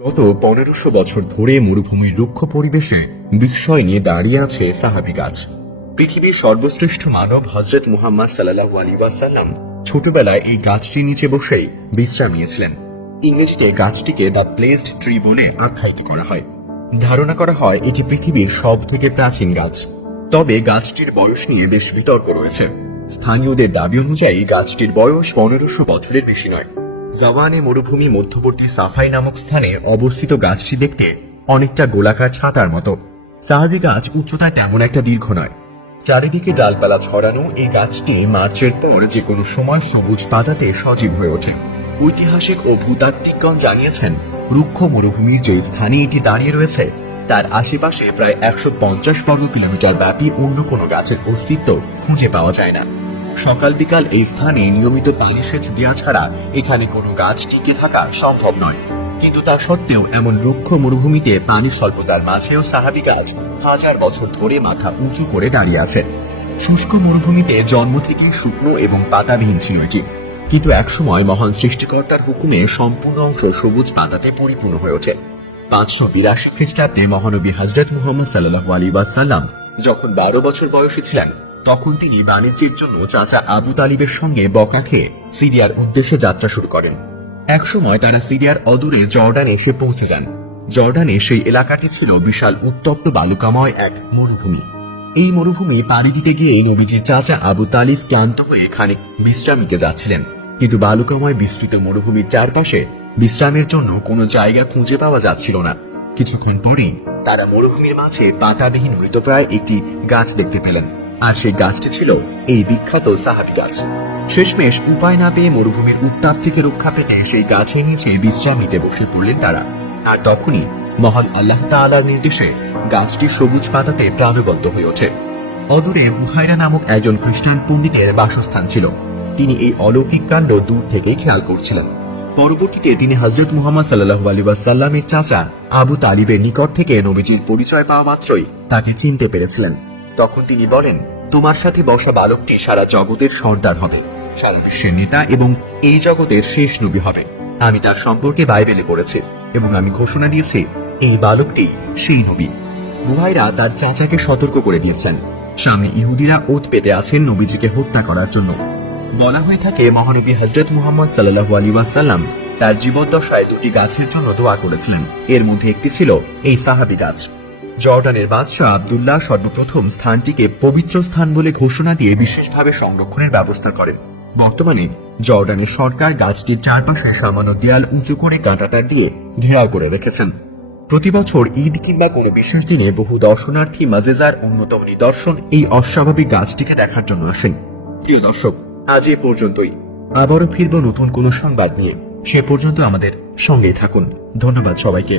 গত 1500 বছর ধরে মরুভূমির রুক্ষ পরিবেশে বিস্ময় নিয়ে দাঁড়িয়ে আছে সাহাবী গাছ। পৃথিবীর সর্বশ্রেষ্ঠ মানব হযরত মুহাম্মদ সাল্লাল্লাহু আলাইহি ওয়াসাল্লাম ছোটবেলায় এই গাছটির নিচে বসেই বিশ্রাম নিয়েছিলেন। ইংরেজিতে গাছটিকে দ্য প্লেসড ট্রি বলে আখ্যায়িত করা হয়। ধারণা করা হয় এটি পৃথিবীর সব থেকে প্রাচীন গাছ। তবে গাছটির বয়স নিয়ে বেশ বিতর্ক রয়েছে। স্থানীয়দের দাবি অনুযায়ী গাছটির বয়স 1500 বছরের বেশি নয়। জাওয়ানে মরুভূমি মধ্যবর্তী সাফাই নামক স্থানে অবস্থিত গাছটি দেখতে অনেকটা গোলাকার ছাতার মতো। সাহাবী গাছ উচ্চতায় তেমন একটা দীর্ঘ নয়। চারিদিকে ডালপালা ছড়ানো এই গাছটি মার্চের পর যে কোনো সময় সবুজ পাতাতে সজীব হয়ে ওঠে। ঐতিহাসিক ও ভূতাত্ত্বিকগণ জানিয়েছেন, রুক্ষ মরুভূমির যে স্থানে এটি দাঁড়িয়ে রয়েছে তার আশেপাশে প্রায় 150 বর্গ কিলোমিটার ব্যাপী অন্য কোনো গাছের অস্তিত্ব খুঁজে পাওয়া যায় না। সকাল বিকাল এই স্থানে নিয়মিত পানি সেচ দেওয়া ছাড়া এখানে কোনো গাছ টিকে থাকা সম্ভব নয়। কিন্তু তা সত্ত্বেও এমন রুক্ষ মরুভূমিতে পানির স্বল্পতার মাঝেও সাহাবী গাছ হাজার বছর ধরে মাথা উঁচু করে দাঁড়িয়ে আছে। শুষ্ক মরুভূমিতে জন্ম থেকে শুকনো এবং পাতাবিহীন ছিল এটি, কিন্তু একসময় মহান সৃষ্টিকর্তার হুকুমে সম্পূর্ণ অংশ সবুজ পাতাতে পরিপূর্ণ হয়ে ওঠে। 582 খ্রিস্টাব্দে মহানবী হযরত মুহাম্মদ সাল্লাল্লাহু আলাইহি ওয়াসাল্লাম যখন 12 বছর বয়সী ছিলেন, তখন তিনি বাণিজ্যের জন্য চাচা আবু তালিবের সঙ্গে বকা খেয়ে সিরিয়ার উদ্দেশ্যে যাত্রা শুরু করেন। একসময় তারা সিরিয়ার অদূরে জর্ডানে এসে পৌঁছে যান। জর্ডানে সেই এলাকাটি ছিল বিশাল উত্তপ্ত বালুকাময় এক মরুভূমি। এই মরুভূমি পাড়ি দিতে গিয়ে নবীজির চাচা আবু তালিব ক্লান্ত হয়ে খানিক বিশ্রাম নিতে যাচ্ছিলেন, কিন্তু বালুকাময় বিস্তৃত মরুভূমির চারপাশে বিশ্রামের জন্য কোনো জায়গা খুঁজে পাওয়া যাচ্ছিল না। কিছুক্ষণ পরেই তারা মরুভূমির মাঝে পাতাবিহীন মৃতপ্রায় একটি গাছ দেখতে পেলেন, আর সেই গাছটি ছিল এই বিখ্যাত সাহাবী গাছ। শেষমেশ উপায় না পেয়ে মরুভূমির উত্তাপ থেকে রক্ষা পেতে সেই গাছের নিচে বিশ্রাম নিতে বসে পড়লেন তারা। আর তখনই মহান আল্লাহ তাআলার নির্দেশে গাছটি সবুজ পাতাতে প্রাণবন্ত হয়ে ওঠে। অদূরে বুহাইরা নামক একজন খ্রিস্টান পণ্ডিতের বাসস্থান ছিল। তিনি এই অলৌকিক কাণ্ড দূর থেকেই খেয়াল করছিলেন। পরবর্তীতে তিনি হযরত মুহাম্মদ সাল্লাল্লাহু আলাইহি ওয়াসাল্লামের চাচা আবু তালিবের নিকট থেকে নবীজির পরিচয় পাওয়া মাত্রই তাকে চিনতে পেরেছিলেন। তখন তিনি বলেন, তোমার সাথে বসা বালকটি সারা জগতের সর্দার হবে, সারা বিশ্বের নেতা এবং এই জগতের শেষ নবী হবে। আমি তার সম্পর্কে বাইবেলে পড়েছি এবং আমি ঘোষণা দিয়েছি এই বালকটি সেই নবী। বুহাইরা তার চাচাকে সতর্ক করে দিয়েছেন, সামনে ইহুদিরা ওঁত পেতে আছেন নবীজিকে হত্যা করার জন্য। বলা হয়ে থাকে মহানবী হযরত মুহাম্মদ সাল্লাল্লাহু আলাইহি ওয়াসাল্লাম তার জীবদ্দশায় দুটি গাছের জন্য দোয়া করেছিলেন। এর মধ্যে একটি ছিল এই সাহাবী গাছ। জর্ডানের বাদশাহ আব্দুল্লাহ সর্বপ্রথম স্থানটিকে পবিত্র স্থান বলে ঘোষণা দিয়ে বিশেষভাবে সংরক্ষণের ব্যবস্থা করেন। বর্তমানে জর্ডানের সরকার গাছটির চারপাশে সামান্য দেয়াল উঁচু করে কাঁটাতার দিয়ে ঘেরাও করে রেখেছেন। প্রতি বছর ঈদ কিংবা কোনো বিশেষ দিনে বহু দর্শনার্থী মাজেজার অন্যতম নিদর্শন এই অস্বাভাবিক গাছটিকে দেখার জন্য আসেন। প্রিয় দর্শক, আজ এ পর্যন্তই। আবারও ফিরব নতুন কোনো সংবাদ নিয়ে। সে পর্যন্ত আমাদের সঙ্গেই থাকুন। ধন্যবাদ সবাইকে।